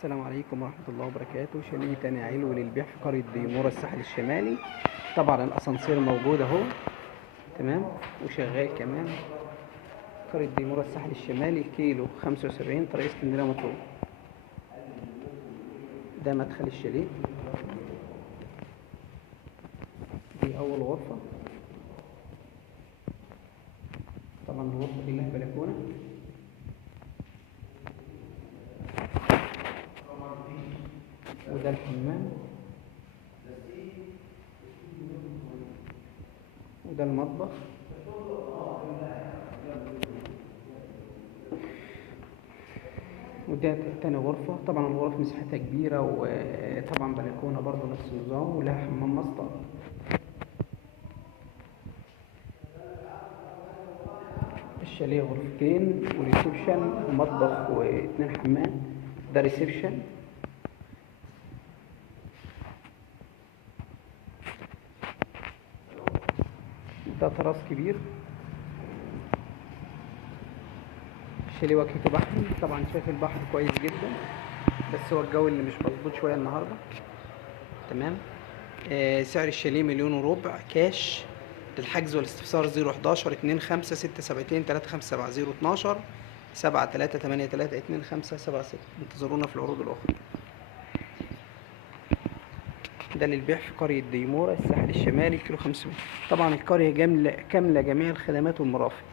السلام عليكم ورحمة الله وبركاته. شاليه تاني علو للبيع في قرية ديمورا الساحل الشمالي. طبعا الأسانسير موجود أهو، تمام، وشغال كمان. قرية ديمورا الساحل الشمالي، كيلو 75، طريق اسكندرية مطروح. ده مدخل الشاليه. دي أول غرفة. طبعا الغرفة دي لها بلكونة، وده الحمام، وده المطبخ. وده تاني غرفة. طبعا الغرف مساحتها كبيرة، وطبعا بلكونة برضه نفس النظام، ولها حمام مسطح. الشاليه غرفتين وريسبشن ومطبخ واتنين حمام. ده ريسبشن. ده تراس كبير. الشاليه واجهته بحري. طبعا شايف البحر كويس جدا، بس هو الجو اللي مش مظبوط شويه النهارده. تمام. سعر الشاليه 1,400,000 كاش. للحجز والاستفسار 011 25 672 357 012 7383 2576. انتظرونا في العروض الاخرى. ده للبيع في قرية ديمورا الساحل الشمالي، كيلو 500. طبعا القرية كاملة جميع الخدمات والمرافق.